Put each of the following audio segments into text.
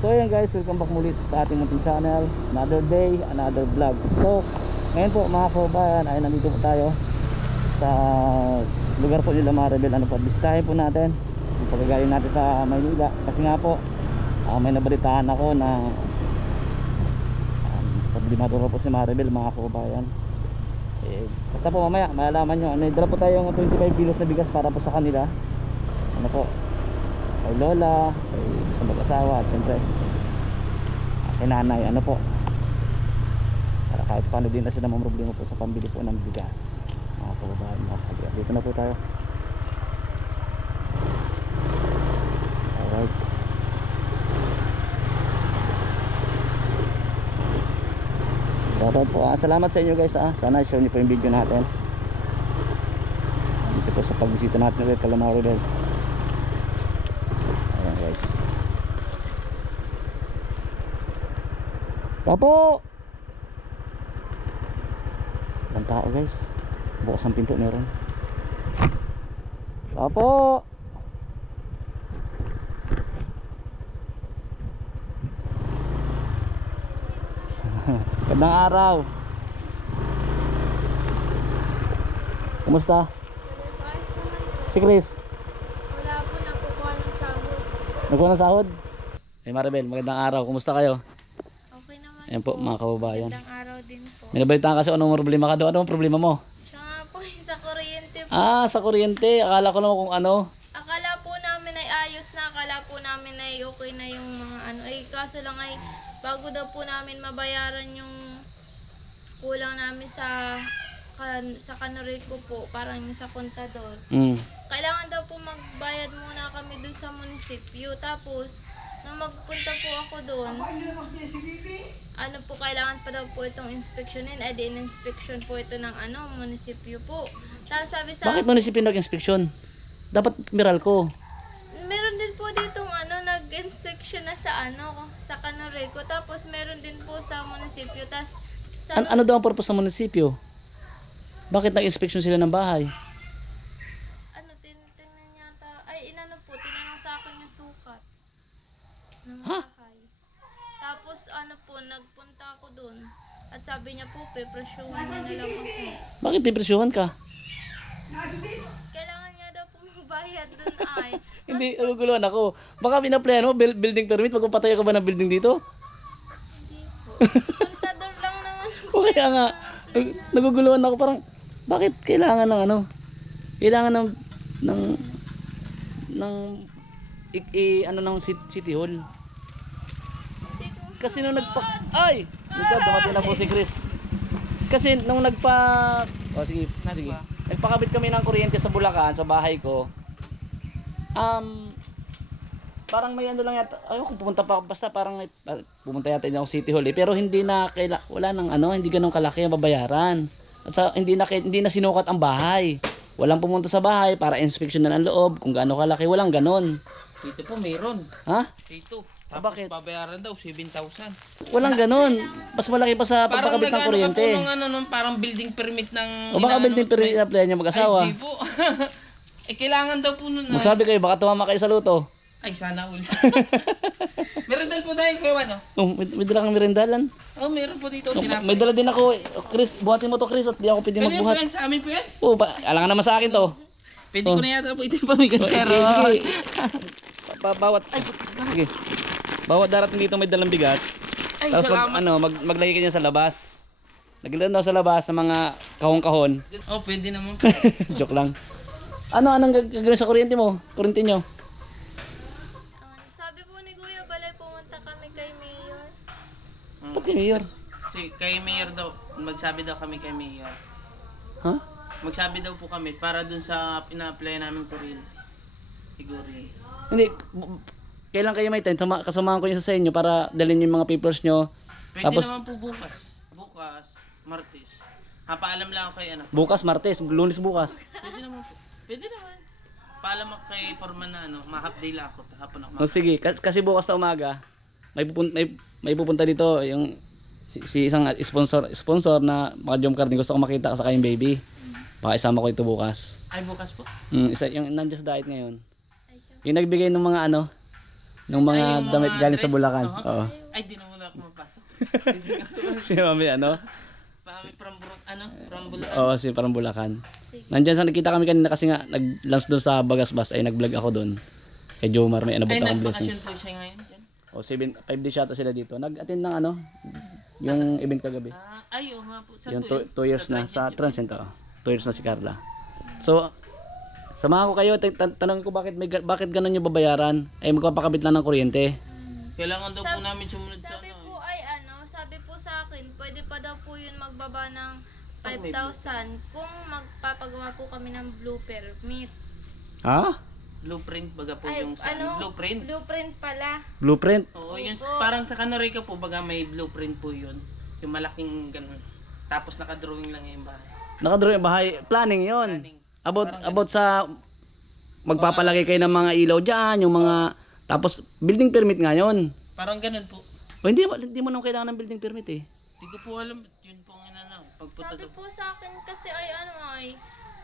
So ayan guys, welcome back muli sa ating munting channel. Another day, another vlog. So ngayon po mga kababayan ay nandito po tayo sa lugar po nila Maribel. Ano po, bisitahin po natin yung pagkagaling natin sa Maynila. Kasi nga po may nabalitaan ako na problemado po si Maribel mga kababayan. Basta po mamaya malalaman nyo. Dala po tayo ng 25 kilos na bigas para po sa kanila. Ano po, kay lola, kay isang mag-asawa at siyempre kay nanay, ano po, para kahit paano din na sila mamroblema po sa pambili po ng bigas mga kababayan, mga kababayan. Dito na po tayo. Alright, salamat sa inyo guys. Sana share nyo po yung video natin dito po sa pagbisita natin ulit kay Maribel. Ayan guys, Papo! Ang tao guys, bukas ang pinto meron. Papo! Gandang araw. Kumusta? Si Chris? Wala po, nagkukuha ng sahod. Nagkuha ng sahod? Maribel, magandang araw. Kumusta kayo? Okay naman. Ayan po mga kababayan. Magandang araw din po. May nabalitaan kasi anong problema ka doon. Anong problema mo? Siya nga po, sa kuryente po. Sa kuryente. Akala ko naman kung ano. Akala po namin ay ayos na. Akala po namin ay okay na yung mga ano. Kaso lang ay bago daw po namin mabayaran yung kulang namin sa Canorico po, parang yung sa kontador. Kailangan daw po magbayad muna kami dun sa munisipyo. Tapos, nung magpunta po ako dun, ano po, kailangan pa daw po itong inspeksyonin. In-inspection po ito ng munisipyo po. Tapos sabi sa... Bakit munisipyo nag-inspeksyon? Dapat Meralco. Meron din po ditong nag-inspection na sa Canorico. Tapos meron din po sa munisipyo. Tapos, Ano daw ang purpose sa munisipyo? Bakit nag-inspection sila ng bahay? Tinitingnan yata, tinanong sa akin yung sukat ng bahay. Tapos nagpunta ako dun. At sabi niya po, pepresyuhan niya na lang ako. Bakit pipresyuhan ka? Kailangan nga daw po magbayad dun ay. Hindi, naguguluhan ako. Baka pinaplayan mo, building permit, magpapatayo ka ba ng building dito? Hindi po. Kontador lang naman. O kaya nga, naguguluhan ako parang, bakit kailangan ng kailangan ng city hall? Kasi nung dumating na po si Chris. Kasi nung sige, nagpakabit kami ng kuryente sa Bulacan, sa bahay ko. Parang may lang yata, kung pumunta pa, basta parang pumunta yata ako city hall pero hindi na wala nang hindi ganun kalaki ang babayaran. At hindi na sinukat ang bahay. Walang pumunta sa bahay para inspeksyon na ng loob kung gaano kalaki, walang ganun. Dito po meron. Dito. Bakit? Babayaran daw 7,000. Walang ganun. Mas malaki pa sa pagpakabit ng kuryente. Parang building permit ng Baka building permit na plan niya mag-asawa. Ay, di po. Kailangan daw po nun na. Magsabi kayo, baka tumama kayo sa luto. Ay, sana ulit. Merendal po tayo kayo May dala kang merindalan. Meron po dito. May dala din ako. Chris, buhatin mo to Chris at di ako pwede magbuhat. Pwede po yan, sa amin po yan. Alangan naman sa akin to. Pwede ko na yata po ito pa may Sige. Bawat sige. Bawat darating dito may dalang bigas. Ay, Tapos maglagay ka niya sa labas. Naglagay daw sa labas sa mga kahon-kahon. Pwede naman po. Joke lang. Anong gagawin sa kuryente mo? Kuryente nyo? Sabi po ni Kuya Balay, pumunta kami kay Mayor. Ba't kay Mayor? Kay Mayor daw. Magsabi daw kami kay Mayor. Magsabi daw po kami para dun sa pina-apply namin po rin. Siguro yun. Hindi. Kailan kayo may time? Kasamahan ko isa sa inyo para dalhin yung mga papers nyo. Pwede Tapos, naman po bukas. Martes. Paalam lang ako kay bukas, Martes, Lunes bukas. Pwede naman po. Pwede naman. Paalam ako kay Foreman na ma-half day lang ako. Hapon ako. Sige, kasi bukas sa umaga, may pupunta dito yung si isang sponsor na mga jump card. Gusto ko makita sa kayong baby. Baka isama ko ito bukas. Ay, bukas po? Isa yung nandiyan sa diet ngayon. Yung nagbigay ng mga Ng mga Ay, yung mga damit galing sa dress, Bulacan. oo. Oo. Ay, di na muna ako mapasok. Di na ako- Si Mami ano? Kami from Bulacan. Oo, si parang Bulacan. Sige. Nandyan sa nakita kami kanina kasi nga nag-lunch doon sa Bagasbas ay nag-vlog ako doon. Kay Jomar may ano ba Ay, akong nagbakasyon blessings. po siya ngayon. O 5 days yata sila dito. Nag-attend ng ano, yung event kagabi. Ay, oo nga po. Saan Yung po yun? 2 years na sa Transcend. 2 years na si Carla. So, samahan ko kayo. Tanong ko bakit ganun yung babayaran? Ay magpapakabit lang ng kuryente. Kailangan daw po namin sumunod sa Sabi ano. po ay sabi po sa akin, pwede pa daw po yun magbaba ng 5,000 kung magpapagawa po kami ng blue permit. Ha? Blueprint baga po Ay, yung sa ano? blueprint. Blueprint pala. Blueprint? Oo, yun Opo. parang sa Canorica po baga may blueprint po yun. Yung malaking ganun. Tapos naka-drawing lang yung bahay. Nakadrawing yung bahay. Planning yon. Planning. About sa magpapalagay kayo ng mga ilaw dyan, yung mga tapos building permit nga yun. Parang ganun po. O hindi mo naman kailangan ng building permit eh. Hindi ko po alam. Yun po ang inanaw. Pagpunta Sabi daw. po sa akin kasi ay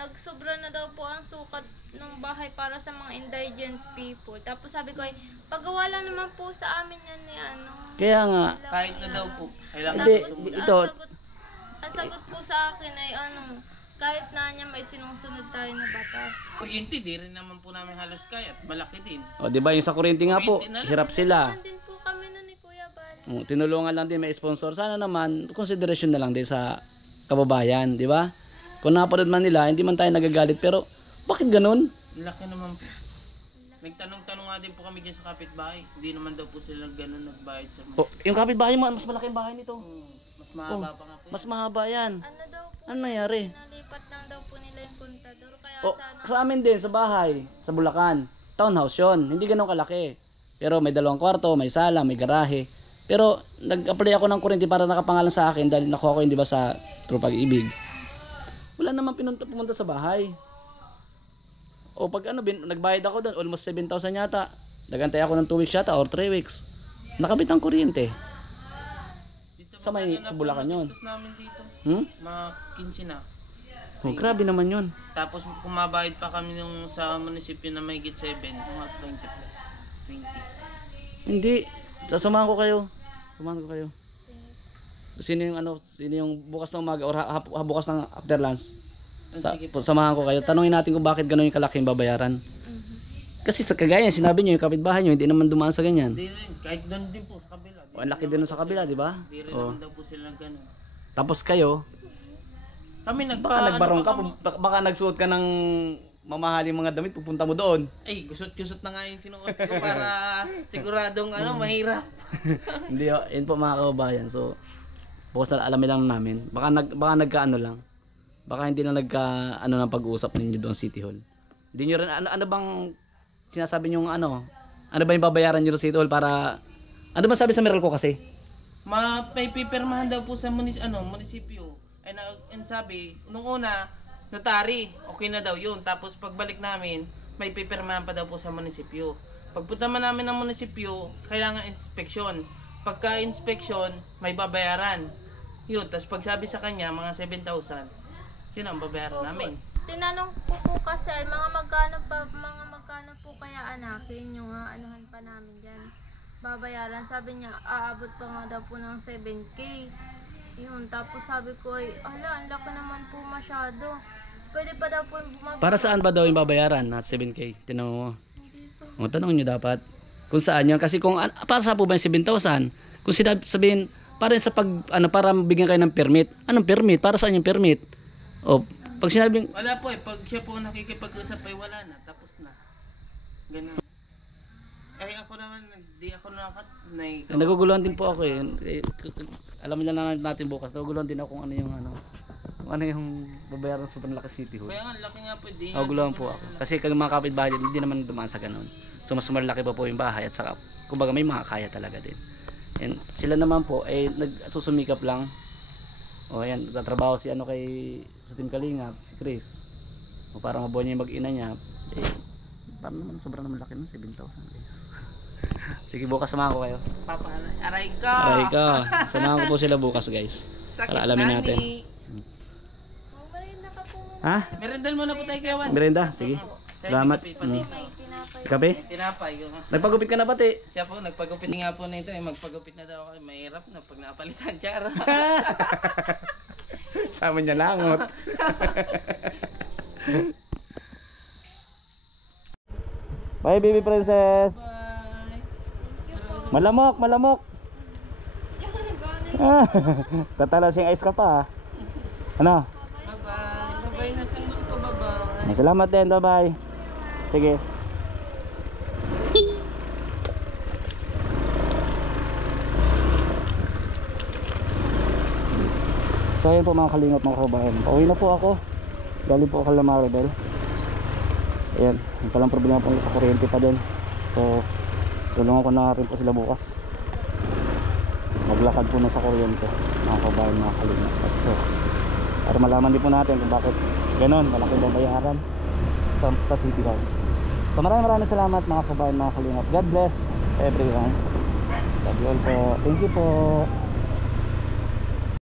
nagsobra na daw po ang sukat ng bahay para sa mga indigent people. Tapos sabi ko ay pagawa lang naman po sa amin yan ni ano. Kaya nga, Kahit na daw po. Kailangan Hindi, po sumunod. ito. Ang sagot po sa akin ay kahit na niya may sinusunod tayo na batas. Kuryente, di rin naman po namin halos kaya. At malaki din. o di ba yung sa kuryente nga po, Kuryente na lang. hirap sila. Nandun din po kami na ni Kuya Bal. Tinulungan lang din may sponsor. Sana naman consideration na lang din sa kababayan, di ba? Kung napanood man nila, hindi man tayo nagagalit pero bakit ganun? Laki naman po. Nagtanong-tanong nga din po kami dyan sa kapitbahay. Hindi naman daw po sila ganun nagbayad sa mga. Yung kapitbahay mo, mas malaki yung bahay nito. Mas mahaba pa nga po. Mas mahaba yan. Ano daw po? Ano nangyari? Nalipat lang daw po nila yung kontador. Kaya sana Sa amin din, sa bahay, sa Bulacan, townhouse yun. Hindi ganun kalaki. Pero may 2 kwarto, may sala, may garahe. Pero nag-apply ako ng kuryente para nakapangalan sa akin dahil nakuha ko yun, di ba, sa True Pag-ibig. Wala naman pumunta sa bahay. O pag nagbayad ako doon, almost 7,000 yata. Nagantay ako ng 2 weeks yata or 3 weeks. Nakabit ang kuryente. Dito Sa may- magkano na sa po Bulacan yun. nagastos namin dito. Hmm? Mga 15 na. Oh, grabe naman yun. Tapos kumabayad pa kami nung sa munisipyo na may git 7, mga 20 plus. 20. Hindi. Sasamahan ko kayo. Samahan ko kayo. Sino yung bukas ng umaga or bukas ng after lunch? Sige po. Samahan ko kayo. Tanungin natin kung bakit ganun yung kalaking babayaran. Kasi sa kagaya, sinabi nyo yung kapitbahay nyo, hindi naman dumaan sa ganyan. Hindi rin. Kahit doon din po sa kabila. O, ang laki din nun sa kabila, di ba? Hindi rin O. naman daw po sila ganun. Tapos kayo, Kami baka nagbarong ka, kami. baka nagsuot ka ng mamahaling mga damit, pupunta mo doon. Ay, gusot-gusot na nga yung sinuot ko para siguradong mahirap. Hindi, yun po mga kababayan. So, bukas na alamin lang namin. Baka nagkaano lang. Baka hindi na nagka-ano ng pag-uusap ninyo doon sa City Hall. Hindi nyo rin, ano bang sinasabi nyo ano ba yung babayaran nyo doon sa City Hall para, ano ba sabi sa Meralco kasi? May pipirmahan daw po sa munisipyo. And sabi, nung una, notary, okay na daw yun. Tapos pagbalik namin, may pipirmahan pa daw po sa munisipyo. Pagpunta man namin ng munisipyo, kailangan inspeksyon. Pagka-inspeksyon, may babayaran. Yun, tapos pagsabi sa kanya, mga 7,000, yun ang babayaran namin. tinanong ko po kasi mga magkano po kaya anakin yung anuhan pa namin dyan. Babayaran. Sabi niya, aabot pa nga daw po ng 7K. Yun, tapos sabi ko ay, ang laki naman po masyado. Pwede pa daw po yung bumaba. Para saan ba daw yung babayaran at 7K? Tinanong mo. Hindi po. O, tanong nyo dapat. Kung saan yun. Kasi kung, para saan po ba yung 7,000? Kung sabihin, para sa para bigyan kayo ng permit. Anong permit? Para saan yung permit? O, pag sinabing, Wala po pag siya po nakikipag-usap ay wala na, tapos na. Ganun. Ay ako naman, di ako naguguluhan din po ako eh. Alam na lang natin bukas. Naguguluhan din ako kung ano yung babayaran sa Panlaki City Hall. Kaya nga, laki nga po. Naguguluhan po ako. Kasi kag mga kapitbahay din, hindi naman dumaan sa ganun. So mas malaki pa po yung bahay at saka, kumbaga may mga kaya talaga din. And sila naman po ay nagsusumikap lang. O ayan, nagtatrabaho si kay sa Team Kalingap, si Chris. O para mabuhay niya yung mag-ina niya. Parang naman sobrang naman laki nun, 7,000 guys. Sige, bukas samahan ko kayo. Aray ka! Aray ka. Samahan ko po sila bukas guys. Sakit Para alamin na natin. ni. Marina ka po. Ha? Merendal muna po tayo kawan. Merenda? Sige. Salamat. May tinapay Gabi? Tinapay. Nagpagupit ka na pati. Siya po, nagpagupit nga po na ito. Magpagupit na daw ako. Mahirap na pag napalitan siya. Sama niya langot. Bye baby princess. Bye! Malamok, malamok. Tatalasing ice ka pa. Ano? Bye-bye! Bye-bye na sa ito. Bye-bye! Salamat din, bye-bye. Sige. So ayun po mga kalingap mga kabayan. Pauwi na po ako. Galing po ako kay Maribel. Ayan, yung palang problema po sa kuryente pa din. So tulungan ko na rin po sila bukas. Maglakad po na sa kuryente mga kabayan mga kalingap. So para malaman din po natin kung bakit ganon, malaki daw bayaran sa City Hall. So maraming salamat mga kabayan mga kalingap. God bless everyone. Love you all po. Thank you po.